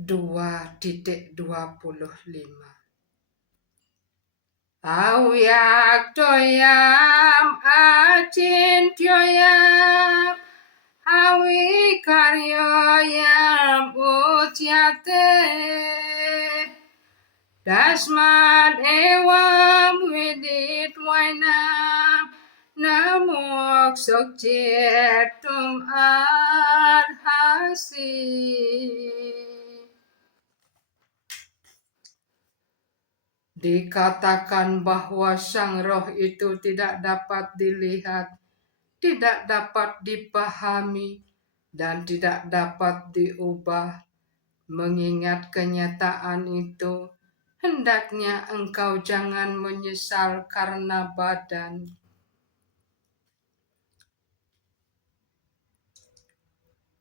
2.25. Awiak toyam acintyoyam awi karyoyam utyate dasmat ewam widit wainam namok sokjetum adhasi. Dikatakan bahwa Sang Roh itu tidak dapat dilihat, tidak dapat dipahami, dan tidak dapat diubah. Mengingat kenyataan itu, hendaknya engkau jangan menyesal karena badan.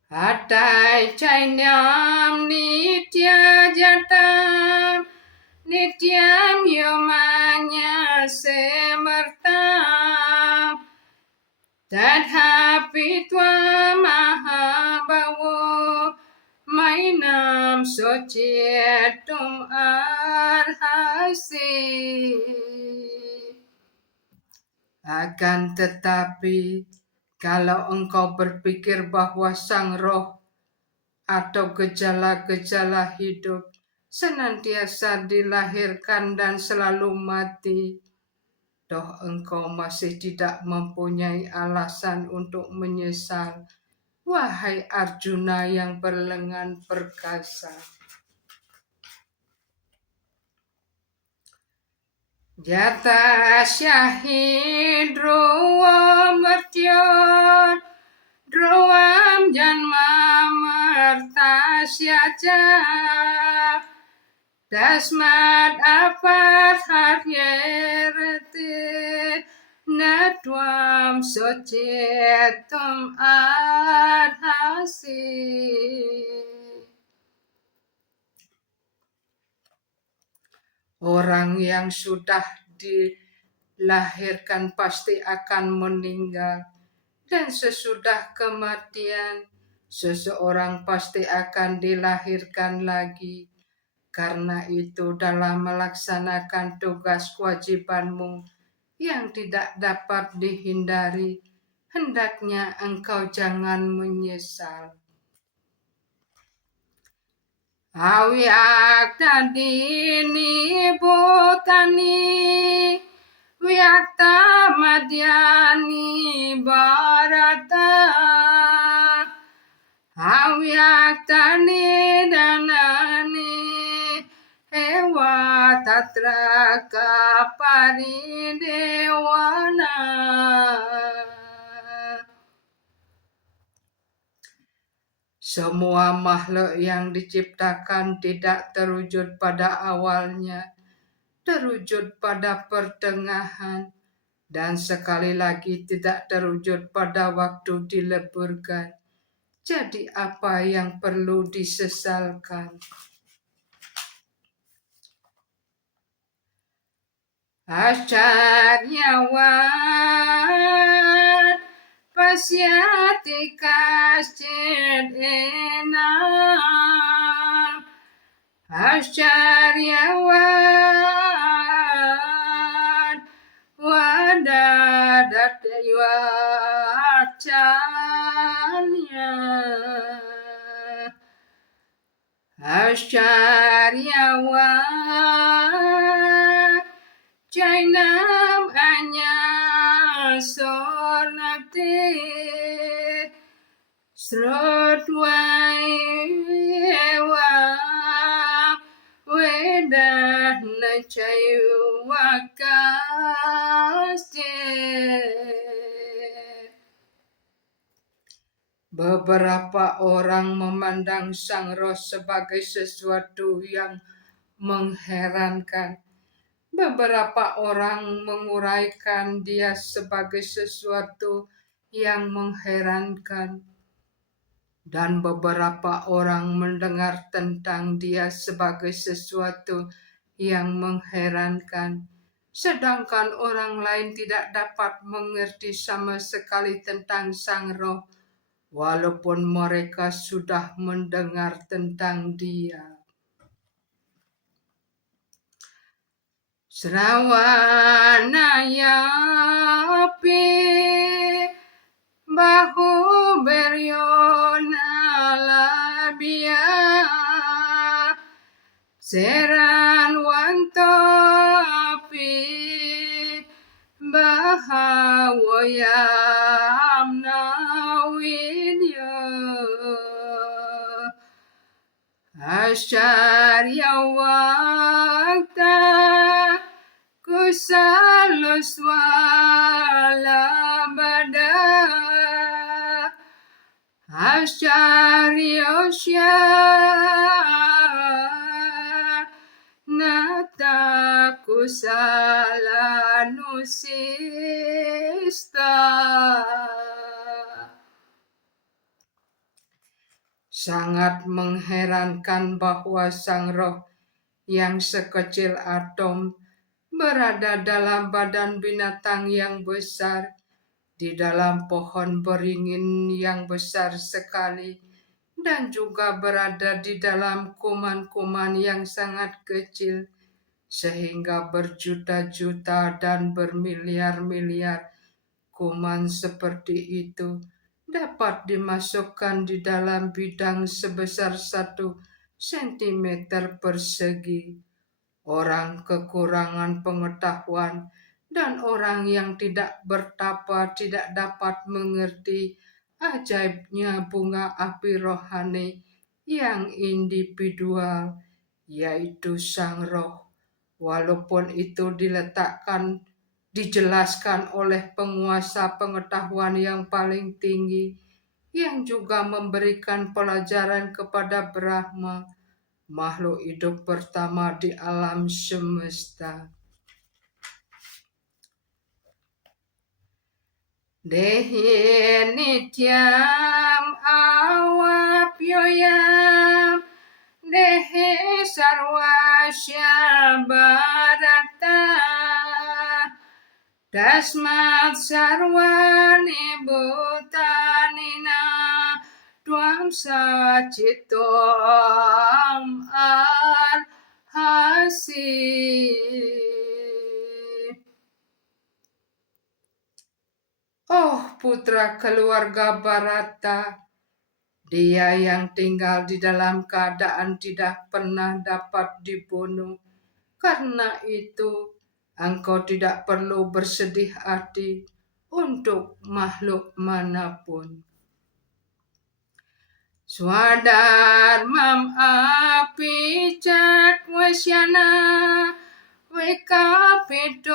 Hatai chainam nitya jatam nityam yomanya semertam tadhapi tvam mahabhawo mainam societum arhasi. Akan tetapi, kalau engkau berpikir bahwa Sang Roh atau gejala-gejala hidup senantiasa dilahirkan dan selalu mati, toh engkau masih tidak mempunyai alasan untuk menyesal, wahai Arjuna yang berlengan perkasa. Jata syahid ruwam mertyon Drowam janma martasyaca dasmat apat haryerete natwam societum adhasi. Orang yang sudah dilahirkan pasti akan meninggal. Dan sesudah kematian, seseorang pasti akan dilahirkan lagi. Karena itu dalam melaksanakan tugas kewajibanmu yang tidak dapat dihindari, hendaknya engkau jangan menyesal. Awiak tadini bhutani Vyakta madhyani bharata avyakta nidanani ewa tatra kaparidewana. Semua makhluk yang diciptakan tidak terwujud pada awalnya, terwujud pada pertengahan, dan sekali lagi tidak terwujud pada waktu dileburkan. Jadi apa yang perlu disesalkan? Asyaryawan pasyati kaschet enam Asyaryawan wadadatyacanya Asyaryawan jainam anya sornate srodwai ewa wedah nacayu wakaste. Beberapa orang memandang Sang Roh sebagai sesuatu yang mengherankan. Beberapa orang menguraikan dia sebagai sesuatu yang mengherankan. Dan beberapa orang mendengar tentang dia sebagai sesuatu yang mengherankan. Sedangkan orang lain tidak dapat mengerti sama sekali tentang Sang Roh. walaupun mereka sudah mendengar tentang Dia. Srawana bahu beryona labia seran wanto api bahawayam nawidya asyarya wakta kusaluswala bada asyariosya nata kusala nusista. Sangat mengherankan bahwa Sang Roh yang sekecil atom berada dalam badan binatang yang besar, di dalam pohon beringin yang besar sekali, dan juga berada di dalam kuman-kuman yang sangat kecil, sehingga berjuta-juta dan bermiliar-miliar kuman seperti itu dapat dimasukkan di dalam bidang sebesar 1 sentimeter persegi. Orang kekurangan pengetahuan dan orang yang tidak bertapa tidak dapat mengerti ajaibnya bunga api rohani yang individual, yaitu Sang Roh. Walaupun itu dijelaskan oleh penguasa pengetahuan yang paling tinggi, yang juga memberikan pelajaran kepada Brahma, makhluk hidup pertama di alam semesta. Dehi nityam awapyoyam dehi sarvasya bharata tasmat sarvani bhutanina Tuam sacitom arhasi. Oh putra keluarga Bharata, Dia yang tinggal di dalam keadaan tidak pernah dapat dibunuh. Karena itu, engkau tidak perlu bersedih hati untuk makhluk manapun. Swadharmam api cakwasyana vikapitum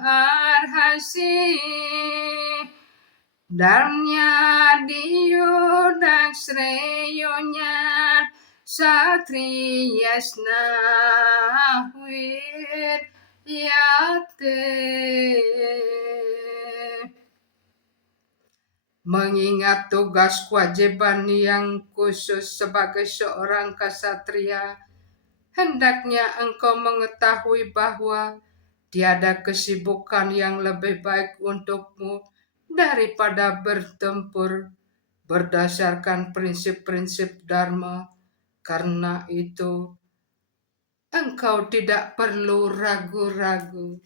arhasi dharmya diyudak sreyonya satriyasna wiryate. Mengingat tugas kewajiban yang khusus sebagai seorang ksatria, hendaknya engkau mengetahui bahwa tiada kesibukan yang lebih baik untukmu daripada bertempur berdasarkan prinsip-prinsip Dharma. Karena itu, engkau tidak perlu ragu-ragu.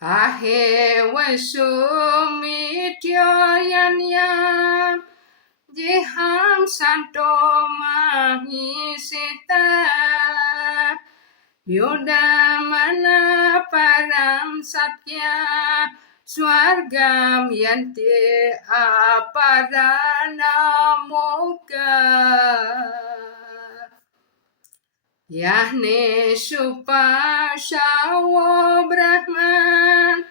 Ahe wasumityoyanyam jiham santo mahisita yudamana param satya swargam yanti aparana moga yahne supasyawo brahman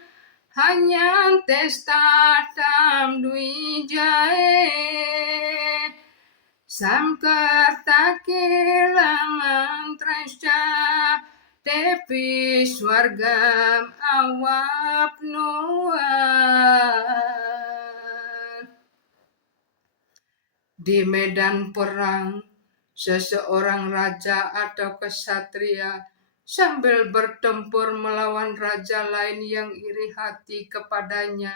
hanyang testatam dwijae samkartakila mantrasya tepi swargam awapnuan. Di medan perang, seseorang raja atau ksatria sambil bertempur melawan raja lain yang iri hati kepadanya,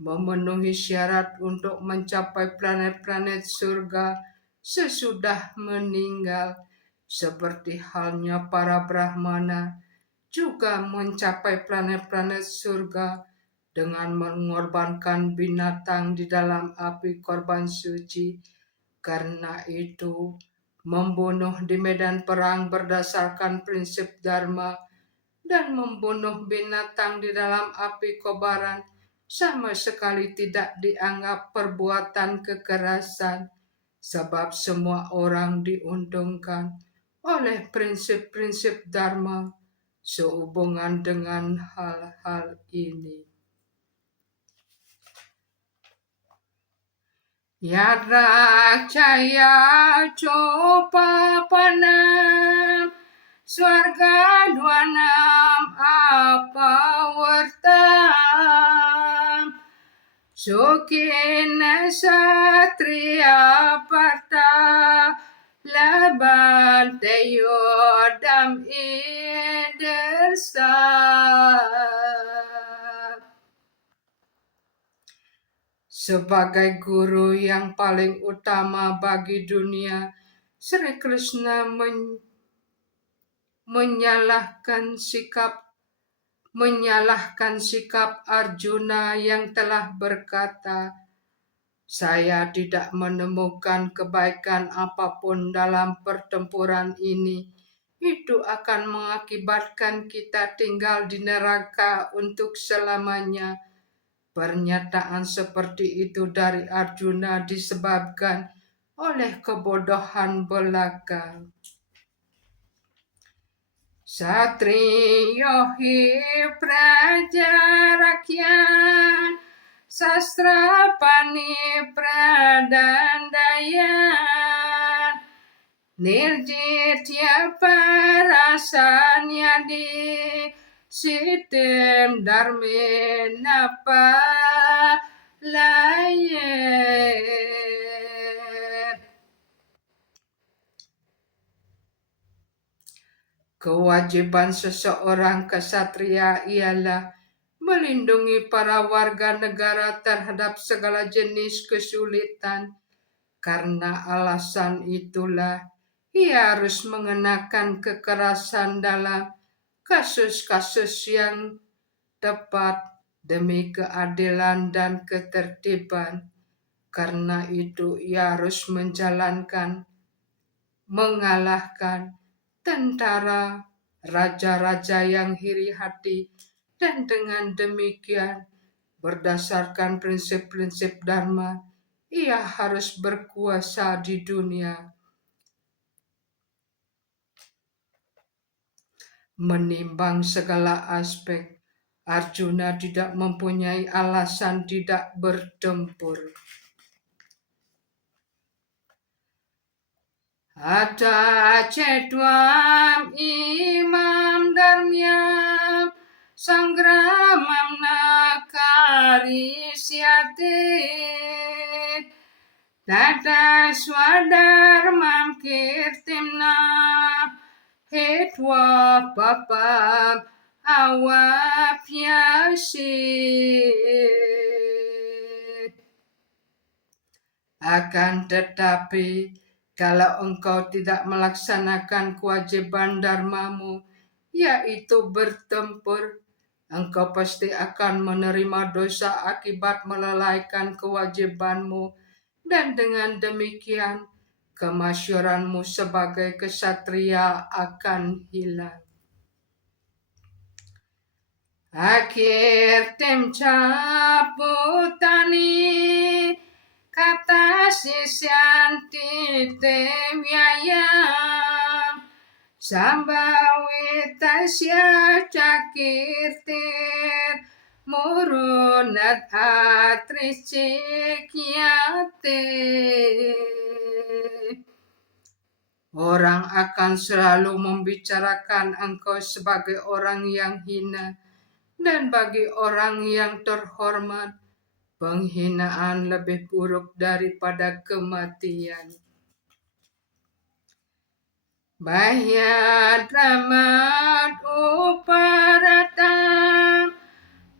memenuhi syarat untuk mencapai planet-planet surga sesudah meninggal, seperti halnya para Brahmana juga mencapai planet-planet surga dengan mengorbankan binatang di dalam api korban suci. Karena itu, membunuh di medan perang berdasarkan prinsip Dharma dan membunuh binatang di dalam api kobaran sama sekali tidak dianggap perbuatan kekerasan, sebab semua orang diuntungkan oleh prinsip-prinsip Dharma sehubungan dengan hal-hal ini. Yadracaya copa panam swarga dwanam apa wartam sukina satria parta laban teyodam idersa. Sebagai guru yang paling utama bagi dunia, Sri Krishna menyalahkan sikap Arjuna yang telah berkata, "Saya tidak menemukan kebaikan apapun dalam pertempuran ini. Itu akan mengakibatkan kita tinggal di neraka untuk selamanya." Pernyataan seperti itu dari Arjuna disebabkan oleh kebodohan belaka. Satriyo hi prajarakyan sastra pani pradandayan nirjitya parasanya di sistem dharmena palayen. Kewajiban seseorang ksatria ialah melindungi para warga negara terhadap segala jenis kesulitan. Karena alasan itulah ia harus mengenakan kekerasan dalam kasus-kasus yang tepat demi keadilan dan ketertiban. Karena itu ia harus mengalahkan tentara, raja-raja yang iri hati, dan dengan demikian berdasarkan prinsip-prinsip Dharma, ia harus berkuasa di dunia. Menimbang segala aspek, Arjuna tidak mempunyai alasan tidak bertempur. Ada cedwam imam dharmyam sanggramam nakarisyate tata swadharmam kirtimna hetwa papam awapyasit. Akan tetapi, kalau engkau tidak melaksanakan kewajiban dharmamu, yaitu bertempur, engkau pasti akan menerima dosa akibat melalaikan kewajibanmu, dan dengan demikian kemasyuranmu sebagai ksatria akan hilang. Akhir tim caputani kata sisyanti temyayam sambawitasya cakirtir murunat atricikyate. Orang akan selalu membicarakan engkau sebagai orang yang hina, dan bagi orang yang terhormat, penghinaan lebih buruk daripada kematian. Bayat ramat uparatam,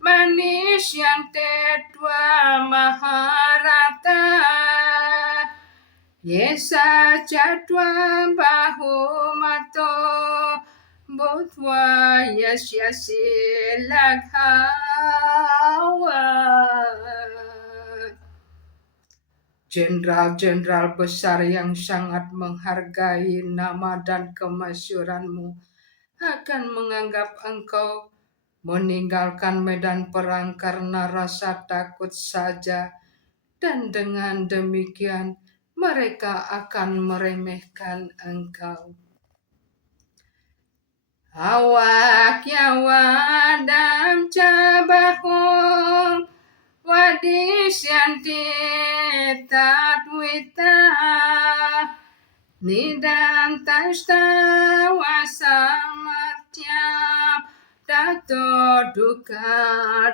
manis yang tetwa maharata. Yesa chatwa bahumato, butwa yasyasi laghawa. Jenderal-jenderal besar yang sangat menghargai nama dan kemasyuranmu akan menganggap engkau meninggalkan medan perang karena rasa takut saja, dan dengan demikian mereka akan meremehkan engkau. Awak yawadam cabahum wadisyanti tatwita nidam tasta wasamartyam tato duka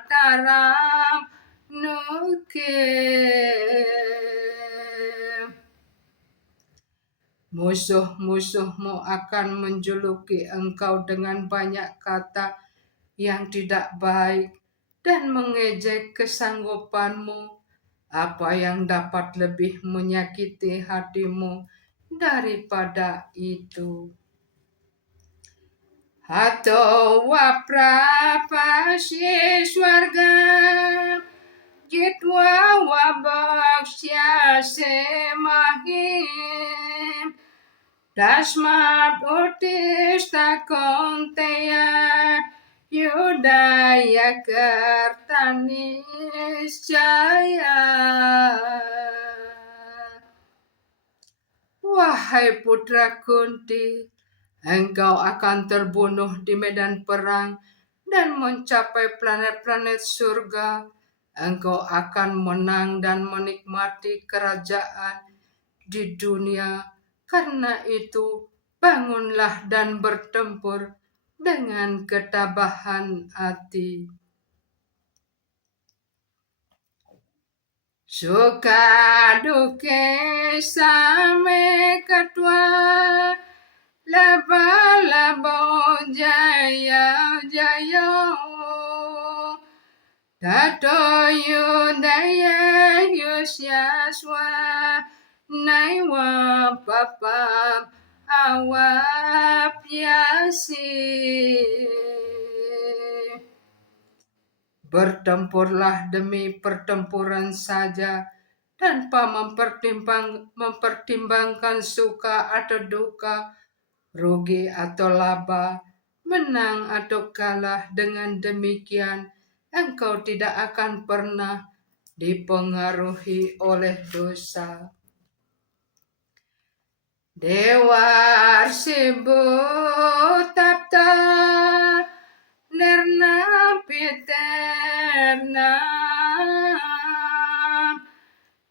taram nuke. Musuh-musuhmu akan menjuluki engkau dengan banyak kata yang tidak baik dan mengejek kesanggupanmu. Apa yang dapat lebih menyakiti hatimu daripada itu? Hato waprapasya swarga jitwa wabaksya semahim dasmat utista konteya yudaya kertanis jaya. Wahai putra Kunti, engkau akan terbunuh di medan perang dan mencapai planet-planet surga. Engkau akan menang dan menikmati kerajaan di dunia. Karena itu, bangunlah dan bertempur dengan ketabahan hati. Suka duke same katwa, laba-laba jaya jaya. Tato yudaya yusyaswa, naiwa papa awapyasi. Bertempurlah demi pertempuran saja, tanpa mempertimbangkan suka atau duka, rugi atau laba, menang atau kalah. Dengan demikian, engkau tidak akan pernah dipengaruhi oleh dosa. Dewa sibut tapta nerna piterna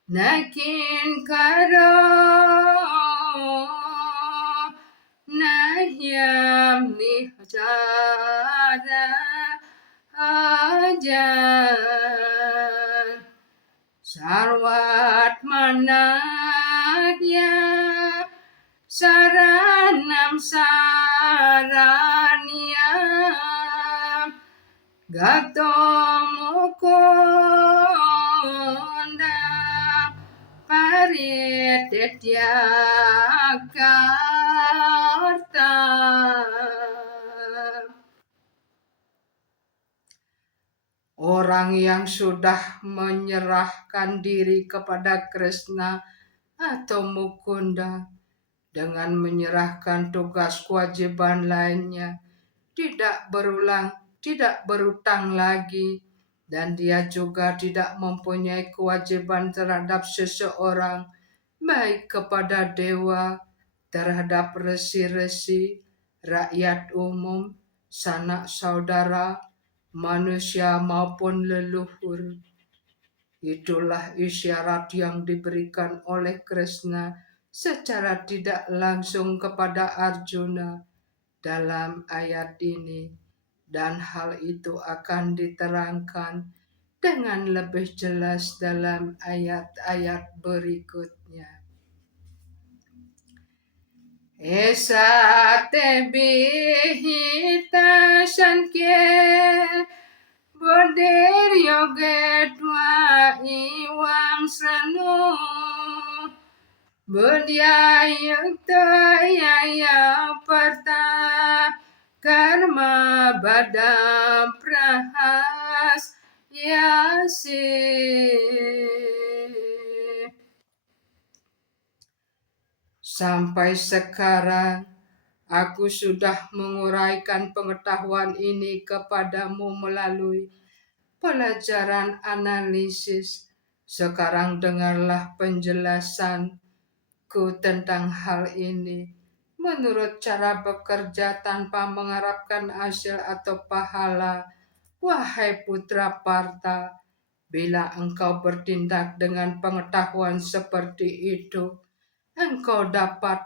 nakin karo nahyam nihjara ajan sarwat manahya saranam saraniam gato mukunda parityakarta. Orang yang sudah menyerahkan diri kepada Krishna atau Mukunda dengan menyerahkan tugas kewajiban lainnya, tidak berutang lagi, dan dia juga tidak mempunyai kewajiban terhadap seseorang, baik kepada dewa, terhadap resi-resi, rakyat umum, sanak saudara, manusia maupun leluhur. Itulah isyarat yang diberikan oleh Krishna secara tidak langsung kepada Arjuna dalam ayat ini, dan hal itu akan diterangkan dengan lebih jelas dalam ayat-ayat berikutnya. Esa te bihita shanke boder yoge tua iwang sanu Budyayang tayaya parta karma badam prahas yasi. Sampai sekarang aku sudah menguraikan pengetahuan ini kepadamu melalui pelajaran analisis. Sekarang dengarlah penjelasanku tentang hal ini. Menurut cara bekerja tanpa mengharapkan hasil atau pahala, wahai putra Partha, bila engkau bertindak dengan pengetahuan seperti itu, engkau dapat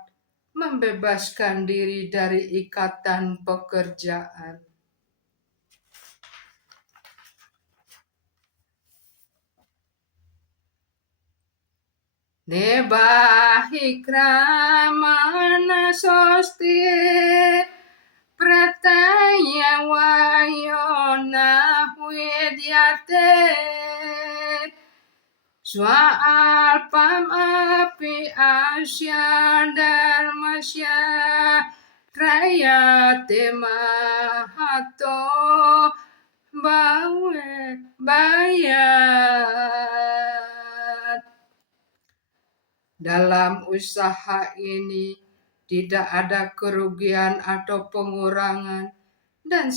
membebaskan diri dari ikatan pekerjaan. Nebahikramana sosti prataya wayona widyate swaalpam api asya dharmasya trayate mahato bayat. Dalam usaha ini tidak ada kerugian atau pengurangan dan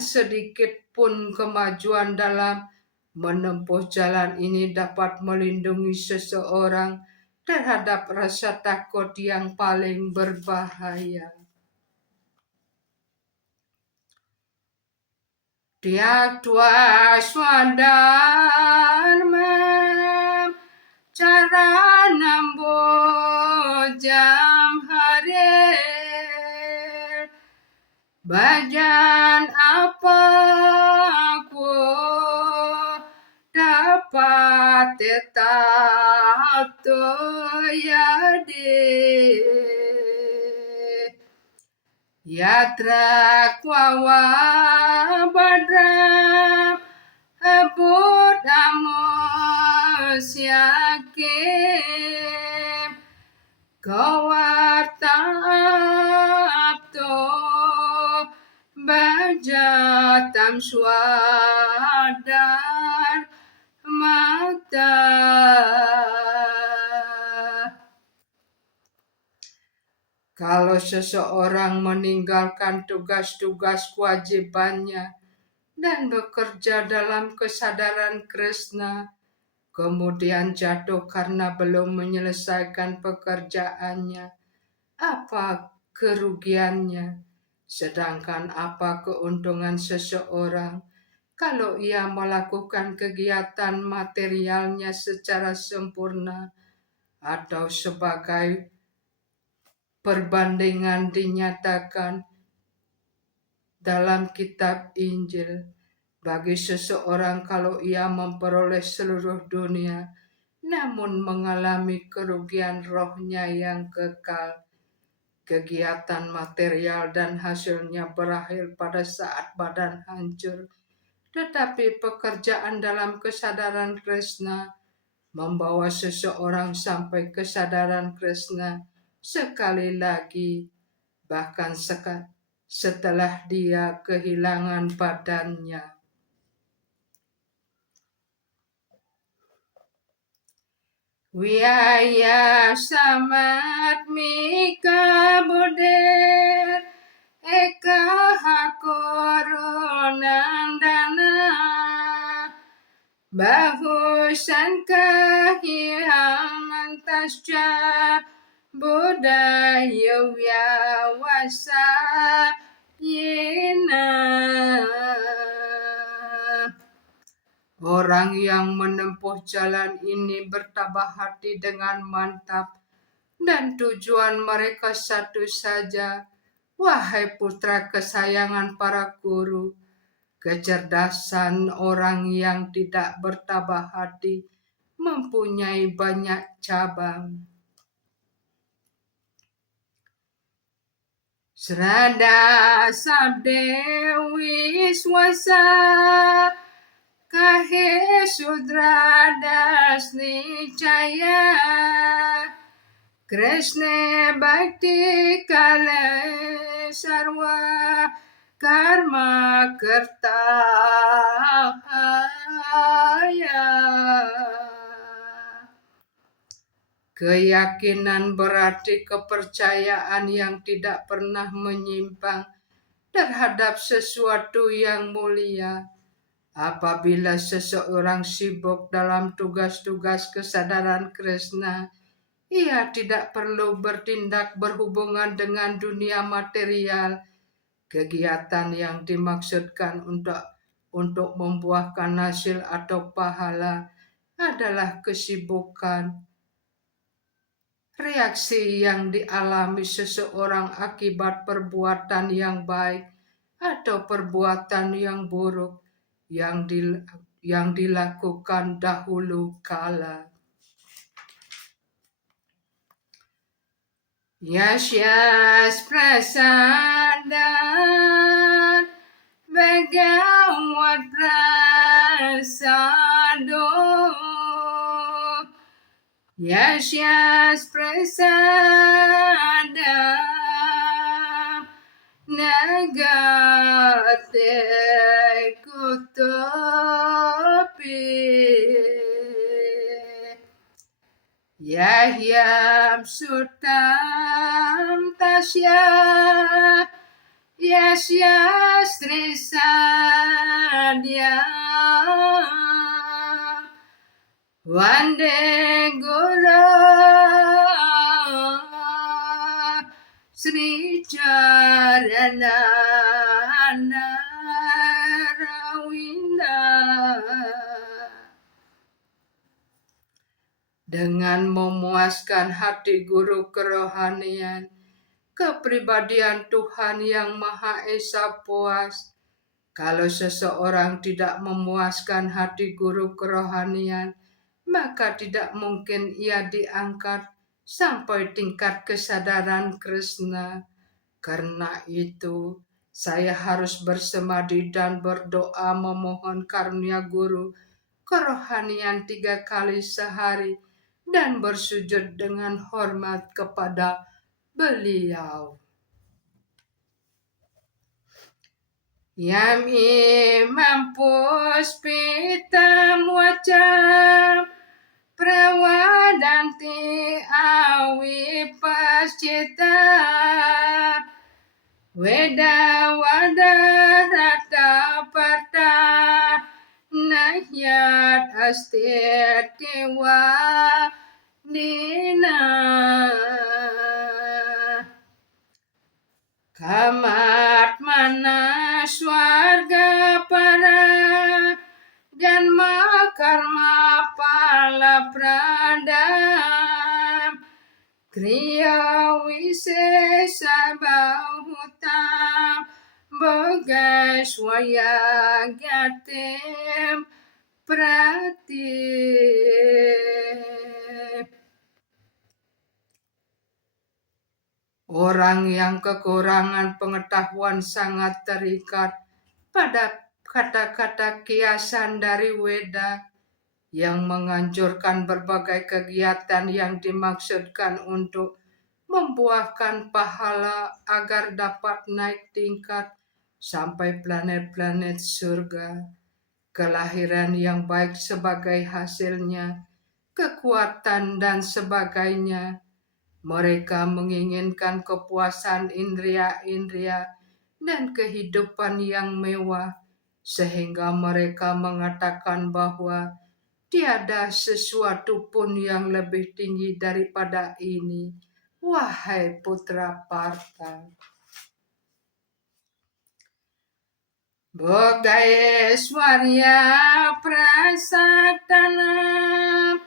sedikit pun kemajuan dalam menempuh jalan ini dapat melindungi seseorang terhadap rasa takut yang paling berbahaya. Tiaktva swadharma caranam bojam hare bajan apa aku dapat tetap yade yatra kwawa badram abudamo syake kawartapto bajatam swadar mata. Kalau seseorang meninggalkan tugas-tugas kewajibannya dan bekerja dalam kesadaran Krishna, kemudian jatuh karena belum menyelesaikan pekerjaannya, apa kerugiannya? Sedangkan apa keuntungan seseorang kalau ia melakukan kegiatan materialnya secara sempurna atau sebagai perbandingan dinyatakan dalam kitab Injil bagi seseorang kalau ia memperoleh seluruh dunia namun mengalami kerugian rohnya yang kekal. Kegiatan material dan hasilnya berakhir pada saat badan hancur. Tetapi pekerjaan dalam kesadaran Krishna membawa seseorang sampai kesadaran Krishna sekali lagi, bahkan setelah dia kehilangan badannya. Wiaya samat mika buder eka hakoronandana bahusan kahihamantasya budaya wyawasa yena. Orang yang menempuh jalan ini bertabah hati dengan mantap dan tujuan mereka satu saja. Wahai putra kesayangan para guru, kecerdasan orang yang tidak bertabah hati mempunyai banyak cabang. Srada sabde wiswasa kahe sudradas nicaya Krishna bhakti kale sarva karma karta Keyakinan berarti kepercayaan yang tidak pernah menyimpang terhadap sesuatu yang mulia. Apabila seseorang sibuk dalam tugas-tugas kesadaran Krishna, ia tidak perlu bertindak berhubungan dengan dunia material. Kegiatan yang dimaksudkan untuk membuahkan hasil atau pahala adalah kesibukan. Reaksi yang dialami seseorang akibat perbuatan yang baik atau perbuatan yang buruk yang dilakukan dahulu kala. Yasyas prasadan Bhagavat prasado Yasyas prasadam nagate kutopi Yahyam sutam tasya Yasyas trisadya Vande Guru Sri Charana Narawinda Dengan memuaskan hati guru kerohanian, kepribadian Tuhan yang Maha Esa puas. Kalau seseorang tidak memuaskan hati guru kerohanian, maka tidak mungkin ia diangkat sampai tingkat kesadaran Krishna. Karena itu, saya harus bersemadi dan berdoa memohon karunia guru kerohanian 3 kali sehari dan bersujud dengan hormat kepada beliau. Yam imam puspitam wacam prawadanti awi pascita Weda wada rata parta nahyat astir kewa dina Kamat mana swarga para Janma karma pala pradam Kriya wisesa bahutam Bogaswaya gatem pratip Orang yang kekurangan pengetahuan sangat terikat pada kata-kata kiasan dari Weda yang menganjurkan berbagai kegiatan yang dimaksudkan untuk membuahkan pahala agar dapat naik tingkat sampai planet-planet surga. Kelahiran yang baik sebagai hasilnya, kekuatan dan sebagainya. Mereka menginginkan kepuasan indria-indria dan kehidupan yang mewah, sehingga mereka mengatakan bahwa tiada sesuatu pun yang lebih tinggi daripada ini, wahai putra Partha. Bogaeswarya prasaktanam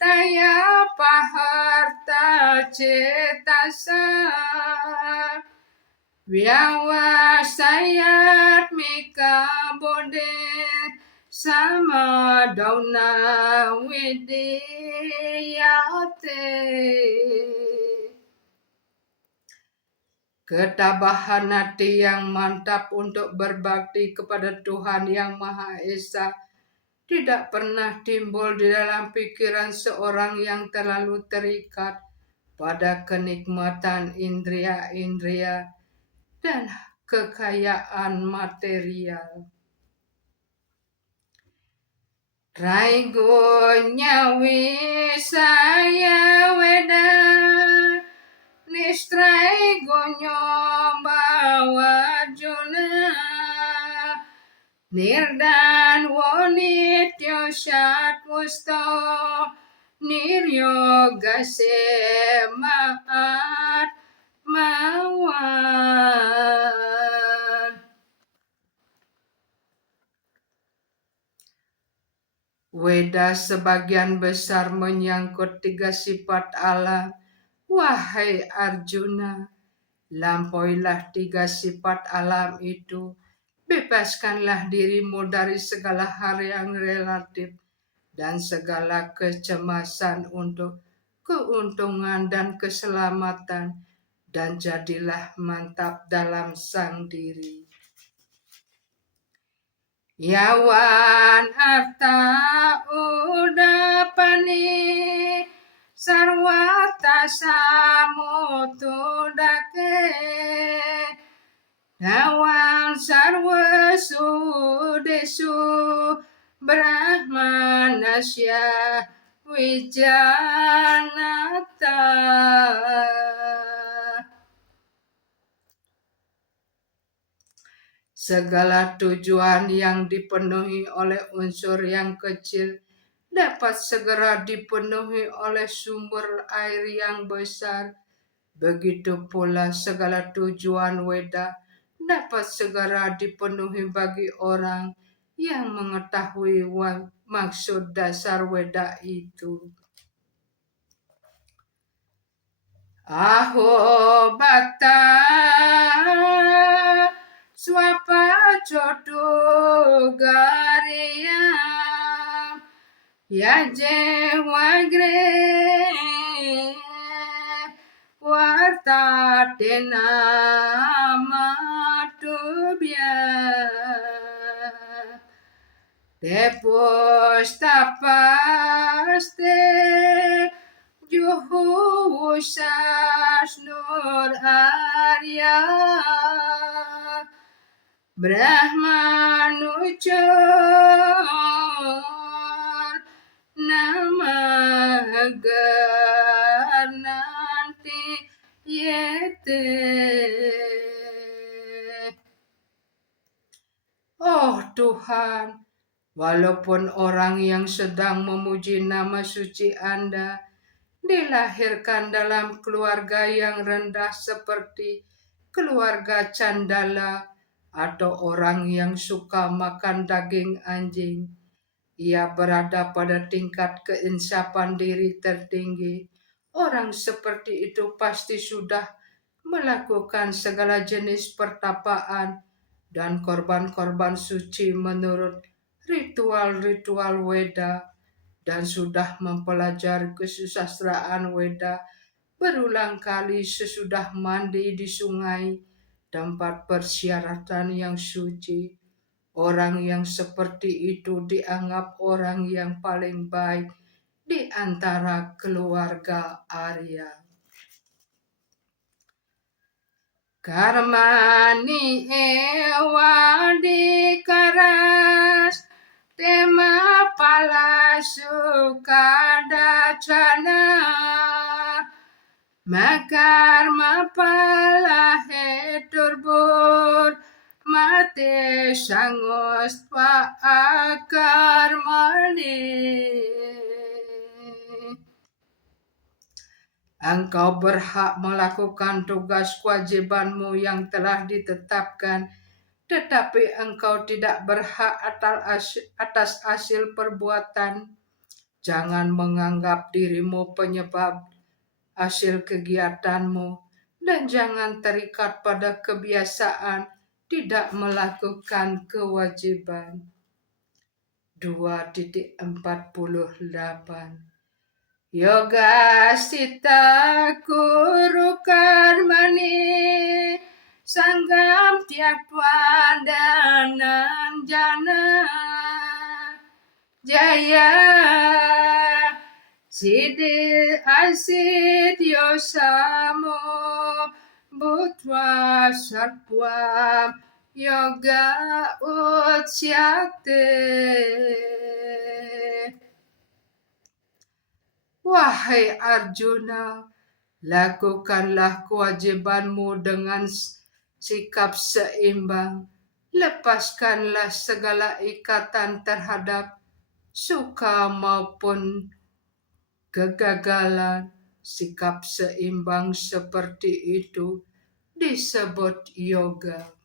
Taya paharta cetasa Vyawasayat mika bode Sama dauna widiyate ketabahan hati yang mantap untuk berbakti kepada Tuhan Yang Maha Esa tidak pernah timbul di dalam pikiran seorang yang terlalu terikat pada kenikmatan indria-indria dan kekayaan material. Raigonya wisaya weda nistrai gonyo bawa juna nirdan wonityo syat wusto niryo gasemaat mawan. Weda sebagian besar menyangkut 3 sifat Allah. Wahai Arjuna, lampauilah 3 sifat alam itu. Bebaskanlah dirimu dari segala hal yang relatif dan segala kecemasan untuk keuntungan dan keselamatan, dan jadilah mantap dalam sang diri. Yawan arta udapani sarwata samutudake Yawan sarwa sudesu brahmanasya wijanata. Segala tujuan yang dipenuhi oleh unsur yang kecil dapat segera dipenuhi oleh sumber air yang besar. Begitu pula segala tujuan weda dapat segera dipenuhi bagi orang yang mengetahui maksud dasar weda itu. Aho bhakta swapa chotu gariya yaje wagre warta tena matubya Depos tapaste Juhu usas nur arya Brahmanucor namagar nanti yete. Oh Tuhan, walaupun orang yang sedang memuji nama suci Anda dilahirkan dalam keluarga yang rendah seperti keluarga Candala atau orang yang suka makan daging anjing, ia berada pada tingkat keinsapan diri tertinggi. Orang seperti itu pasti sudah melakukan segala jenis pertapaan dan korban-korban suci menurut ritual-ritual Weda dan sudah mempelajari kesusastraan Weda berulang kali sesudah mandi di sungai, tempat persyaratan yang suci. Orang yang seperti itu dianggap orang yang paling baik di antara keluarga Arya. Karmani ewa dikaras tema pala sukadacana makarma pala heturbur mate sangos pa akarmani. Engkau berhak melakukan tugas kewajibanmu yang telah ditetapkan, tetapi engkau tidak berhak atas hasil perbuatan. Jangan menganggap dirimu penyebab hasil kegiatanmu, dan jangan terikat pada kebiasaan tidak melakukan kewajiban. 2.48 Yoga sita kuru karmani sanggam tiap wadanan jana jaya Sidi asid yosamo butwa sarpwam yoga utsyate. Wahai Arjuna, lakukanlah kewajibanmu dengan sikap seimbang. Lepaskanlah segala ikatan terhadap suka maupun kegagalan. Sikap seimbang seperti itu disebut yoga.